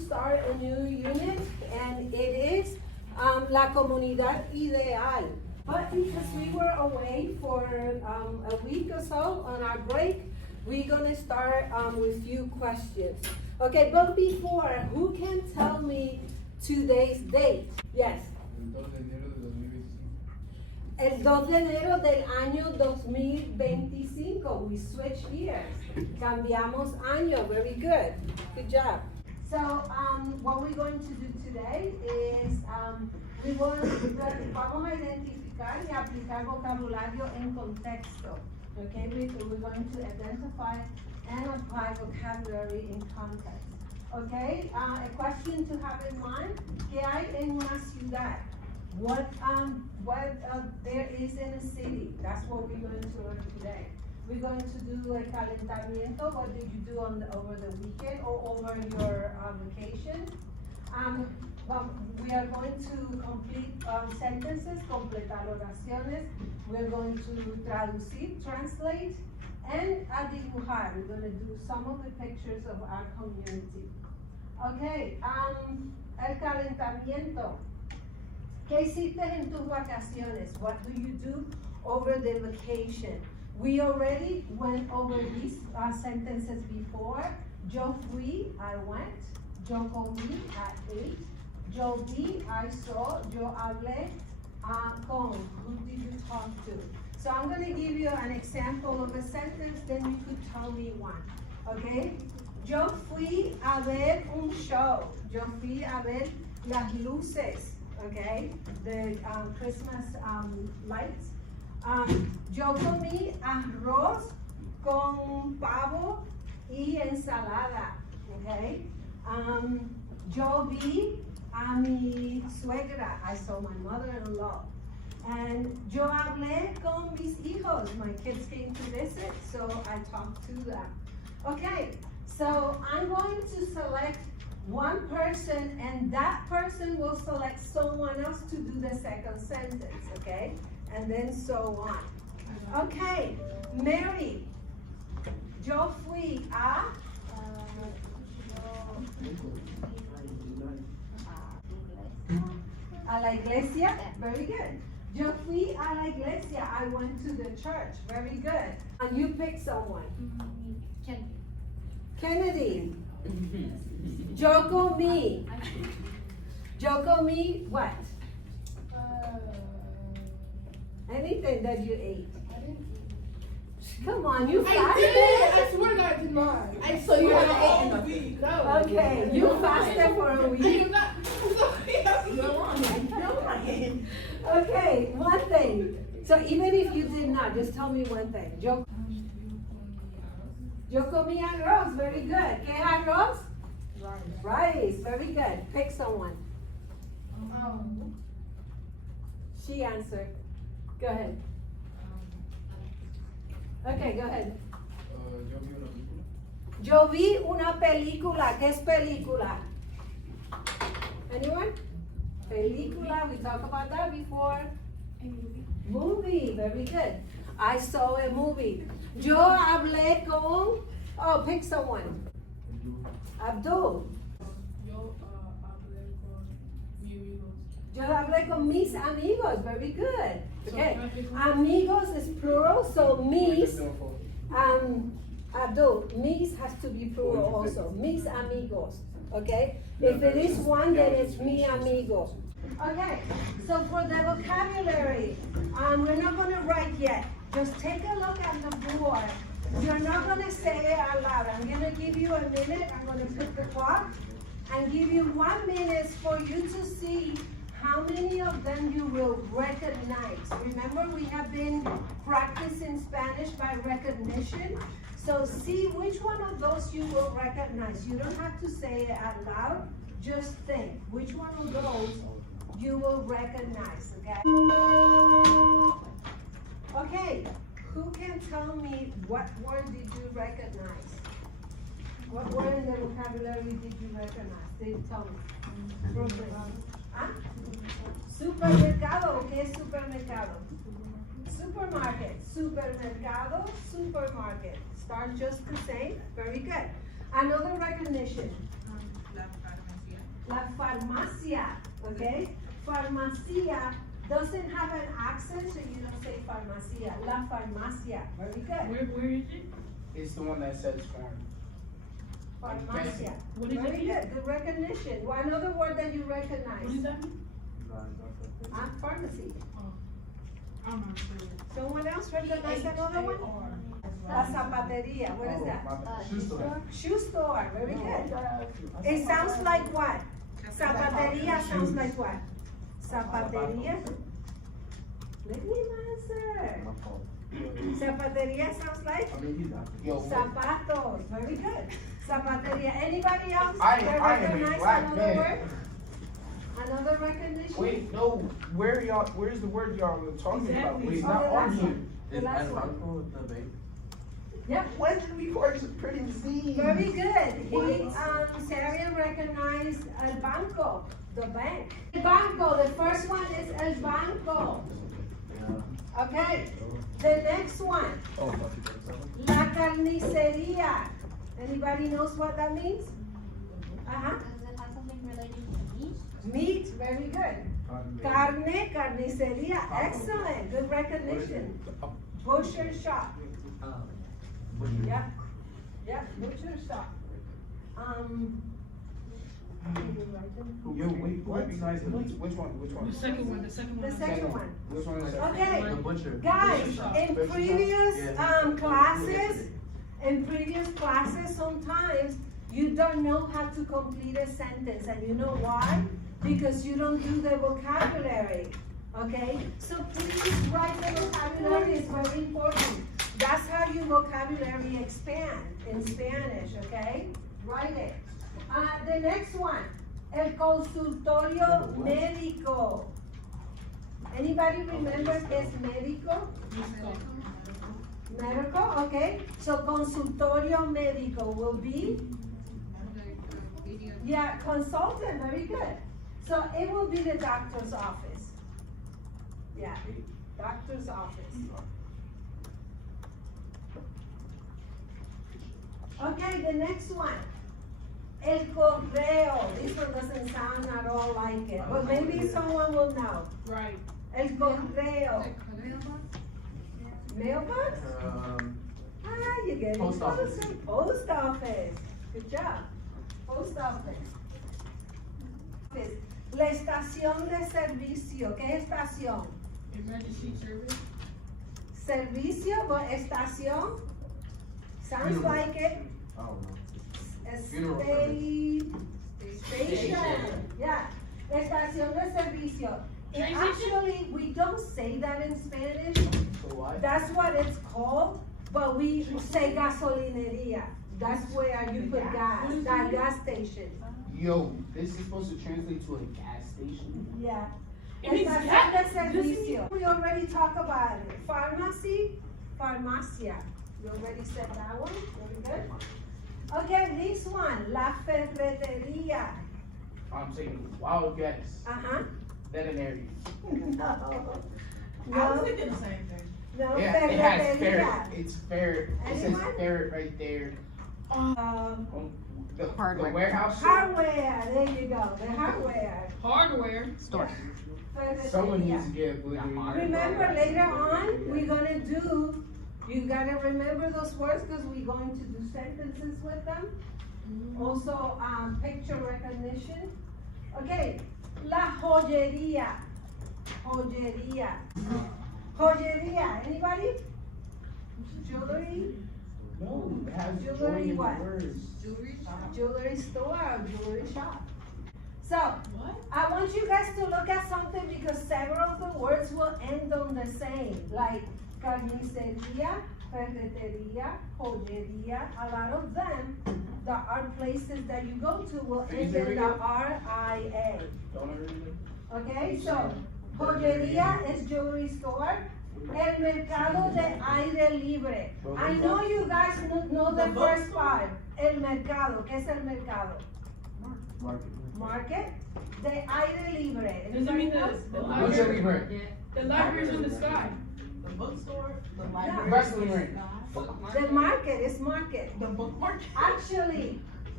start a new unit, and it is La Comunidad Ideal. But because we were away for a week or so on our break, we're gonna start with few questions. Okay, but before, who can tell me today's date? Yes. El 2 de enero del año 2025. We switch years. Cambiamos año. Very good. Good job. So, what we're going to do today is vamos a identificar y aplicar vocabulario en contexto. Okay, we're going to identify and apply vocabulary in context. Okay, a question to have in mind: ¿Qué hay en una ciudad? What there is in a city? That's what we're going to learn today. We're going to do a calentamiento. What did you do over the weekend or over your vacation? We are going to complete sentences, completar oraciones. We're going to traducir, translate, and a dibujar. We're going to do some of the pictures of our community. Okay, el calentamiento. ¿Qué hiciste en tus vacaciones? What do you do over the vacation? We already went over these sentences before. Yo fui, I went. Yo comí, I ate. Yo vi, I saw. Yo hablé, con. Who did you talk to? So I'm going to give you an example of a sentence, then you could tell me one. Okay? Yo fui a ver un show. Yo fui a ver las luces. Okay, the Christmas lights. Yo comí arroz con pavo y ensalada. Okay. Yo vi a mi suegra. I saw my mother-in-law. And yo hablé con mis hijos. My kids came to visit, so I talked to them. Okay, so I'm going to select one person, and that person will select someone else to do the second sentence, okay? And then so on. Okay, Mary, yo fui a la iglesia. Very good. Yo fui a la iglesia. I went to the church. Very good. And you pick someone. Kennedy. Yo comí. Yo comí what? Anything that you ate. Come on, you fasted. I swear to God, I did not. So you haven't all eaten week. Okay, you fasted for a I week. am not. Okay, one thing. So even if you did not, just tell me one thing. Yo comí arroz. Very good. ¿Qué arroz? Rice. Very good. Pick someone. She answered. Go ahead. Okay, go ahead. Yo vi una película. ¿Qué es película? Anyone? Película. We talked about that before. Movie. Very good. I saw a movie. Yo hablé con. Oh, pick someone. Abdul. Yo hablé con mis amigos. Very good. Okay. Amigos is plural, so mis. Abdul, mis has to be plural also. Mis amigos. Okay. If it is one, then it's mi amigo. Okay. So for the vocabulary, we're not going to write yet. Just take a look at the board. You're not going to say it out loud. I'm going to give you a minute. I'm going to put the clock and give you 1 minute for you to see how many of them you will recognize. Remember, we have been practicing Spanish by recognition. So see which one of those you will recognize. You don't have to say it out loud. Just think which one of those you will recognize, okay? Okay, who can tell me what word did you recognize? What word in the vocabulary did you recognize? They tell me. ¿Ah? Supermercado. ¿Qué es supermercado? Supermarket. Supermercado, supermarket. Start just the same. Very good. Another recognition. La farmacia, okay? Farmacia doesn't have an accent, so you don't say farmacia. La farmacia, very good. Where is it? It's the one that says farm. Farmacia, What is it? very good, good recognition. One another word that you What does recognize. that mean? Pharmacy. I'm not sure. Someone else recognize another one? La zapateria, what is that? Shoe store. Shoe store, very good. It sounds like what? Zapateria sounds like what? Zapateria? Let me answer. Zapateria sounds like Yo, zapatos, very good. Zapateria, anybody else I that am a recognize black another man. word? Another recognition? wait, no, where's the word y'all were talking about? Exactly. Wait, it's Oh, not the on last here. one. The last one. Yep. When did we work printing Z? Very good. He, Sarian recognized El Banco, the bank. El Banco, the first one is El Banco. Okay, the next one, La Carniceria. Anybody knows what that means? Uh-huh. Does it have something related to meat? Meat, very good. Carne, carniceria, excellent, good recognition. Butcher shop, yeah, yeah, butcher shop. Yo, wait, what? Which one? The second one, the second one. The second one. Which one is that? Okay, The butcher. guys, in Butcher shop? previous, Yeah. classes, sometimes you don't know how to complete a sentence, and you know why? Because you don't do the vocabulary, okay? So please write the vocabulary, it's very important. That's how your vocabulary expand in Spanish, okay? Write it. The next one, el consultorio médico. Anybody remember qué es médico? Medical, okay? So consultorio médico will be? Yeah, consultant, very good. So it will be the doctor's office. Yeah, doctor's office. Okay, the next one. El correo. This one doesn't sound at all like it, but maybe someone will know. Right. El correo. Mailbox? You get it. Post office. Post office. Good job. Post office. La estación de servicio. ¿Qué es estación? Emergency service. Servicio, but estación. Sounds Funeral. like it. Funeral Station. Yeah. Estación de servicio. Train station? Actually, we don't say that in Spanish. So why? That's what it's called, but we say gasolineria. That's where you put gas, that gas station. Yo, this is supposed to translate to a gas station? Yeah. It means Estación gas. de servicio. We already talked about it. Pharmacy, farmacia. You already said that one, very good. Okay, this one, la ferretería. I'm taking a wild guess. Uh-huh. Veterinary. No. I was No, thinking the same thing. no, Yeah, it has ferret. ferretería. It's ferret. It says Anyone? ferret right there. The Hardware. warehouse. store. Hardware, there you go, the hardware. Hardware. Store. Someone Ferretería. needs to get a blue. Remember, later on, we're gonna do, you gotta remember those words, because we're going to do sentences with them. Also, picture recognition. Okay, la joyería. Joyería. Joyería, anybody? Jewelry? No, it has Jewelry joy in the what? words. Jewelry store or jewelry shop. So, What? I want you guys to look at something because several of the words will end on the same, like carnicería, ferretería, joyería. A lot of them, the are places that you go to will end in the R-I-A. Don't I read it? Okay, so joyería is jewelry store. El mercado de aire libre. I know you guys know the first part. El mercado. ¿Qué es el mercado? Market. De aire libre. Does it mean the What's library? your library? The library's in the sky. The bookstore, the Yeah. Wrestling ring. The market is market. the bookmark. Actually,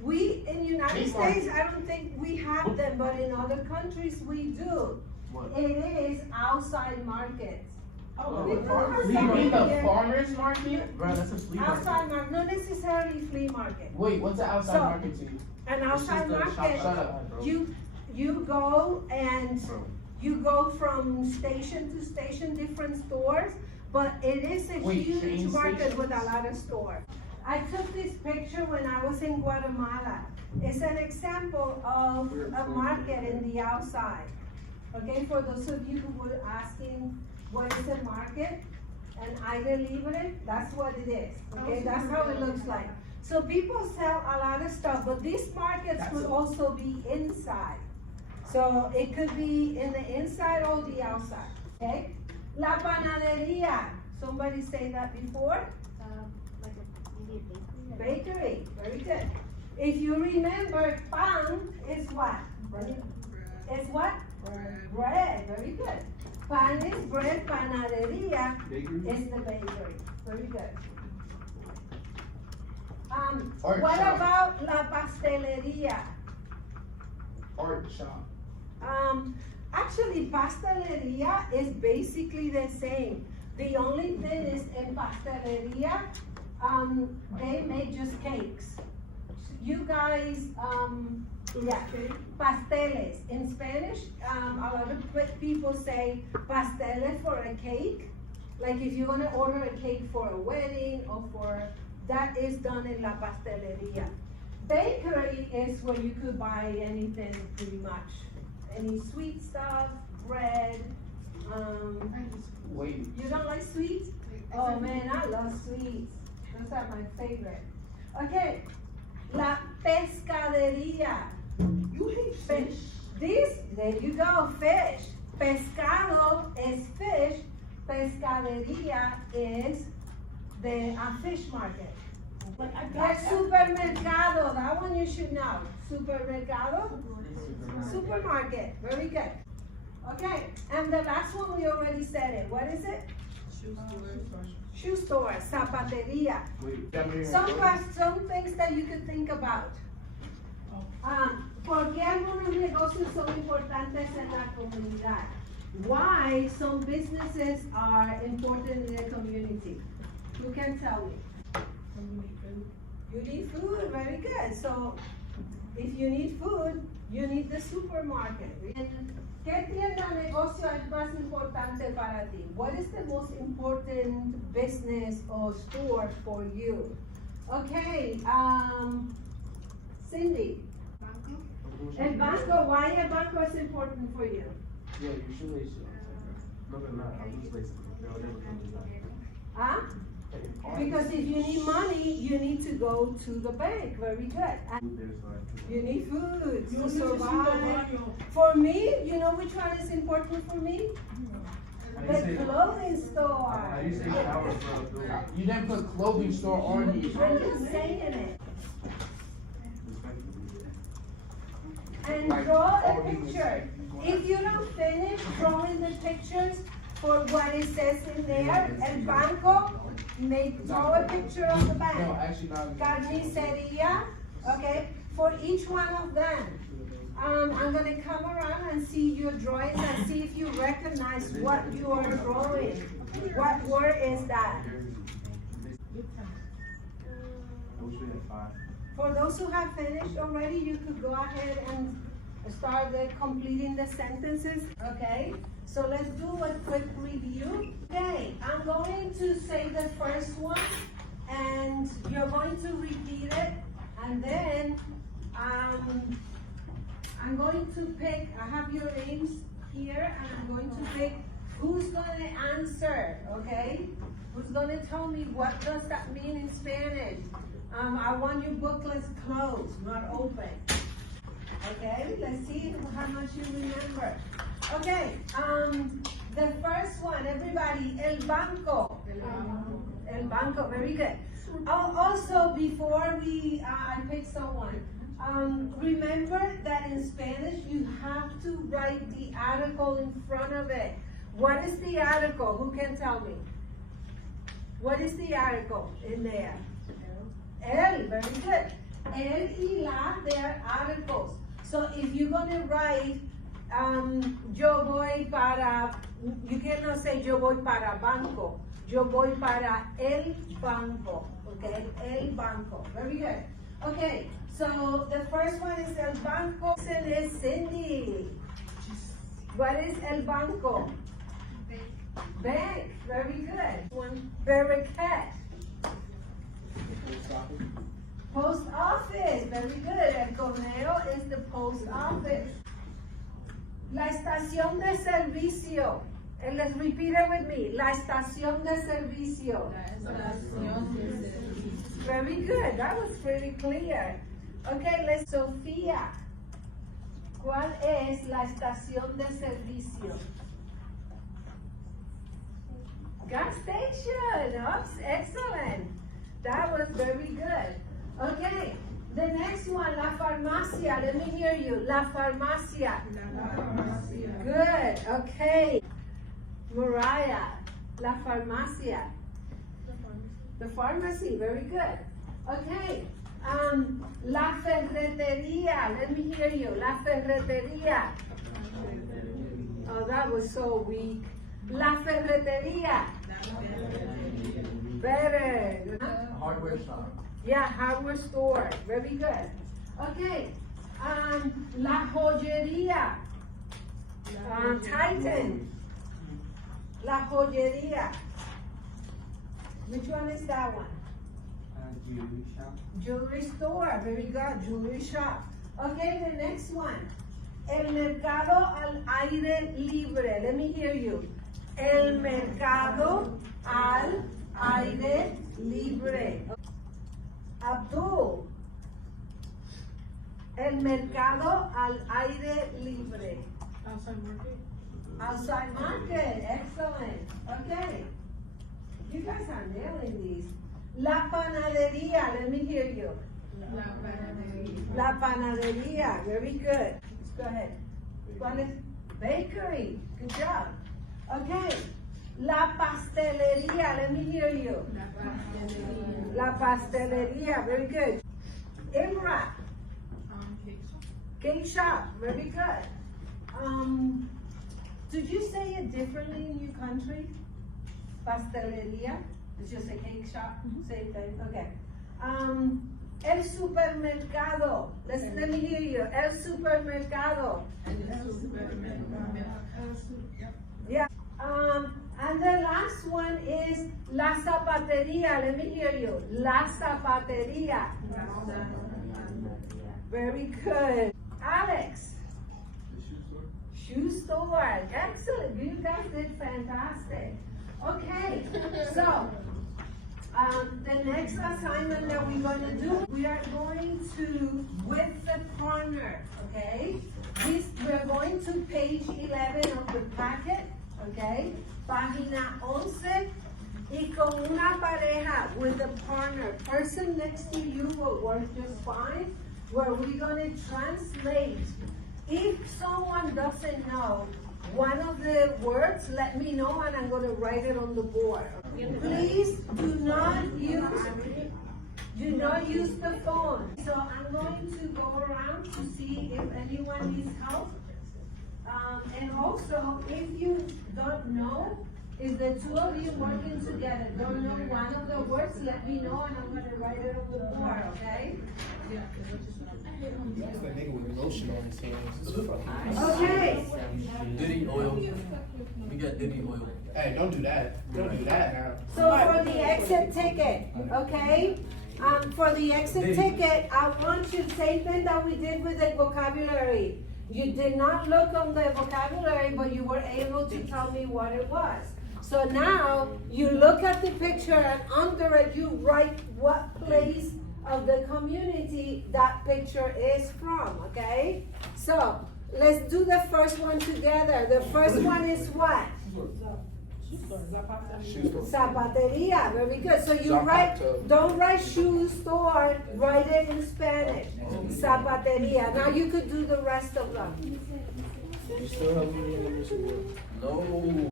We, in United Flea market. States, I don't think we have them, but in other countries we do. What? It is outside markets. Oh, Before You outside mean the market- farmer's market? Bro, that's a flea Outside market. market, not necessarily flea market. Wait, what's an outside So- market to you? An outside market, Shut up, bro. you go and Bro. you go from station to station, different stores, but it is a Wait, huge train market stations? with a lot of stores. I took this picture when I was in Guatemala. It's an example of a market in the outside. Okay, for those of you who were asking what is a market, an aire libre, that's what it is. Okay, that's how it looks like. So people sell a lot of stuff, but these markets could also be inside. So it could be in the inside or the outside, okay? La panadería, somebody say that before? Like maybe a bakery. Bakery, very good. If you remember, pan is what? It's what? Bread, very good. Pan is bread, panadería Bakery? is the bakery, very good. Art What shop. about la pastelería? Art shop. Actually, pastelería is basically the same. The only thing is in pastelería, they make just cakes. You guys, yeah, pasteles. In Spanish, a lot of people say pasteles for a cake. Like if you're gonna order a cake for a wedding or for, that is done in la pastelería. Bakery is where you could buy anything pretty much. Any sweet stuff, bread, Wait. you don't like sweets? Oh man, I love sweets. Those are my favorite. Okay, la pescadería. You hate Fish. This, there you go, fish. Pescado is fish. Pescadería is a fish market. But I got Like that. supermercado, that one you should know. Supermercado, supermarket, very good. Okay, and the last one we already said it. What is it? Shoe store, zapatería. Wait. Some things that you could think about. ¿Por qué algunos negocios son importantes en la comunidad? Why some businesses are important in the community? Who can tell me? You need food, very good. So if you need food, you need the supermarket. ¿Qué tienda o negocio es más importante para ti? What is the most important business or store for you? Okay, Cindy. El banco, why a banco is important for you? Yeah, your shoelace. No, they're not. I'll lose laces. They'll never come back. Huh? Because if you need money, you need to go to the bank, very good. And you need food to survive. For me, you know which one is important for me? The clothing store. I used to say shower, bro. You didn't put clothing store on these. I'm just saying it. And draw a picture. If you don't finish drawing the pictures for what it says in there, El Banco, draw a picture of the No, bank. actually not. Carnicería, okay, for each one of them. I'm gonna come around and see your drawings and see if you recognize what you are drawing. What word is that? I wish we had 5. For those who have finished already, you could go ahead and start completing the sentences, okay? So let's do a quick review. Okay, I'm going to say the first one, and you're going to repeat it, and then I'm going to pick, I have your names here, and I'm going to pick who's gonna answer, okay? Who's gonna tell me what does that mean in Spanish? I want your booklets closed, not open. Okay, let's see how much you remember. Okay, the first one, everybody, El Banco. El Banco, very good. Also, before I pick someone, remember that in Spanish you have to write the article in front of it. What is the article? Who can tell me? What is the article in there? El, very good. El y la, they are articles. So if you're gonna write, yo voy para, you cannot say yo voy para banco. Yo voy para el banco, okay? El banco, very good. Okay, so the first one is el banco, and is Cindy. What is el banco? Bank, very good. One, barricade. Post office, very good. El correo is the post office. La estación de servicio. And let's repeat it with me. La estación de servicio. Very good. That was pretty clear. Okay, let's Sofía. ¿Cuál es la estación de servicio? Gas station. Oops, excellent. That was very good. Okay, the next one, la farmacia. Let me hear you. La farmacia. Good, okay. Mariah, la farmacia. The pharmacy, very good. Okay, la ferretería. Let me hear you. La ferretería. Oh, that was so weak. La ferretería. Better. Hardware shop. Yeah, hardware store. Very good. Okay. La joyería. Titan. La joyería. Which one is that one? Jewelry shop. Jewelry store. Very good. Jewelry shop. Okay, the next one. El mercado al aire libre. Let me hear you. El mercado al aire libre. Abdul. El mercado al aire libre. Outside market. Outside market. Excellent. Okay. You guys are nailing these. La panadería. Let me hear you. La panadería. La panadería. Very good. Go ahead. ¿Cuál es? Bakery. Good job. Okay. La pastelería. Let me hear you. La pastelería. La pastelería. Very good. Imra. Cake shop. Cake shop. Very good. Did you say it differently in your country? Pastelería. It's just a cake shop. Same thing. Okay. El supermercado. Let me hear you. El supermercado. El supermercado. Yeah. And the last one is la zapatería. Let me hear you. La zapatería. Very good. Alex. The shoe store. Shoe store. Excellent. You guys did fantastic. Okay. So, the next assignment that we're going to do, we are going to, with the partner, okay? We're going to page 11 of the packet, okay? Página 11. Y con una pareja with a partner, person next to you will work just fine, where we're going to translate. If someone doesn't know one of the words, let me know and I'm going to write it on the board. Please do not use the phone. So I'm going to go around to see if anyone needs help. And also, if you don't know, if the two of you working together don't know one of the words, let me know and I'm going to write it on the board, okay? That's that nigga with lotion on his hands. Okay. Diddy oil. We got Diddy oil. Hey, don't do that. Don't do that now. So for the exit ticket, okay? For the exit ticket, I want you, same thing that we did with the vocabulary. You did not look on the vocabulary, but you were able to tell me what it was. So now, you look at the picture and under it, you write what place of the community that picture is from, okay? So, let's do the first one together. The first one is what? Shoe store. Zapateria, very good. So you write, don't write shoe store, write it in Spanish. Zapateria. Now you could do the rest of them. You still have me in this world. No.